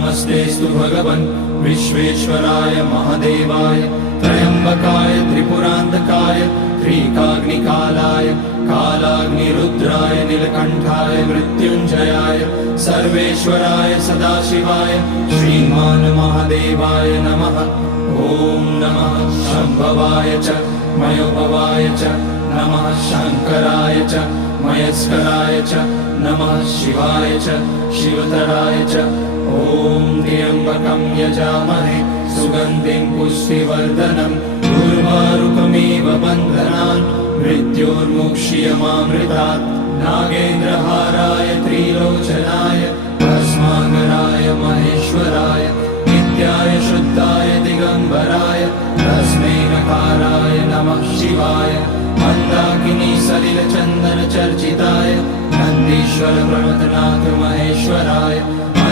नमस्तेस्तु भगवन् विश्वेश्वराय महादेवाय त्र्यम्बकाय त्रिपुरान्तकाय त्रिकाग्निकालाय कालाग्निरुद्राय नीलकण्ठाय मृत्युञ्जयाय सर्वेश्वराय सदाशिवाय श्रीमान् महादेवाय नमः। ॐ नमः शम्भवाय च मयोभवाय च नमः शङ्कराय च मयस्कराय च नमः शिवाय च शिवतराय च। ॐ त्र्यम्बकं यजामहे सुगन्धिं पुष्टिवर्धनम् उर्वारुकमिव बन्धनान् मृत्योर्मुक्ष्यमामृतात्। नागेन्द्रहाराय त्रिलोचनाय भस्माकराय महेश्वराय नित्याय शुद्धाय दिगम्बराय तस्मै नकाराय नमः शिवाय। मन्दाकिनी सलिलचन्दन चर्चिताय नन्दीश्वर प्रमथनाथ महेश्वराय